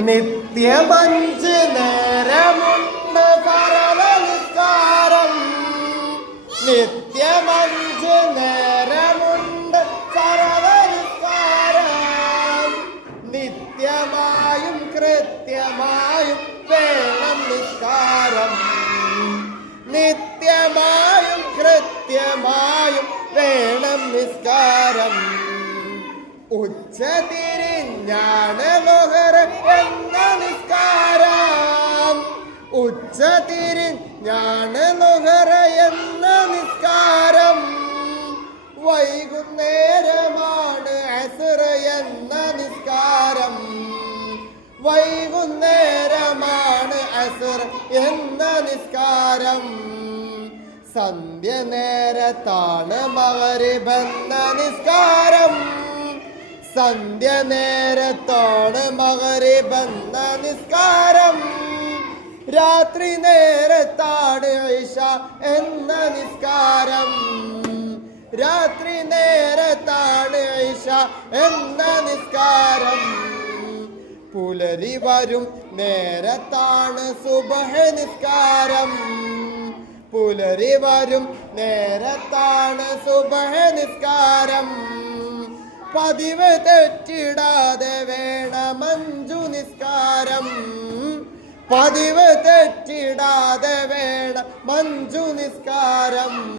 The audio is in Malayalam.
നിത്യമഞ്ച് നേരമുണ്ട് പരമനിസ്കാരം നിത്യമഞ്ച് നേരമുണ്ട് പരമനിസ്കാരം നിത്യമായും കൃത്യമായും വേണം നിസ്കാരം. നിത്യമായും കൃത്യമായും വേണം നിസ്കാരം. ഉച്ച തിരിഞ്ഞാണ് തിരിഞ്ഞാണ് നുഹറ എന്ന നിസ്കാരം. വൈകുന്നേരമാണ് അസുറ എന്ന നിസ്കാരം. വൈകുന്നേരമാണ് അസുർ എന്ന നിസ്കാരം. സന്ധ്യ നേരത്താണ് മകരിബെന്ന നിസ്കാരം. സന്ധ്യ നേരത്തോട് മകരിബെന്ന നിസ്കാരം. രാത്രി നേരത്താണ് ഐഷ എന്ന നിസ്കാരം. രാത്രി നേരത്താണ് ഐഷ എന്ന നിസ്കാരം. പുലരി വരും നേരത്താണ് സുബഹ നിസ്കാരം. പുലരി വരും നേരത്താണ് സുബഹ നിസ്കാരം. പതിവ് തെറ്റിടാതെ വേണമഞ്ചു നിസ്കാരം. പതിവ് തെറ്റിടാതെ വേണം. മഞ്ജു നിസ്കാരം.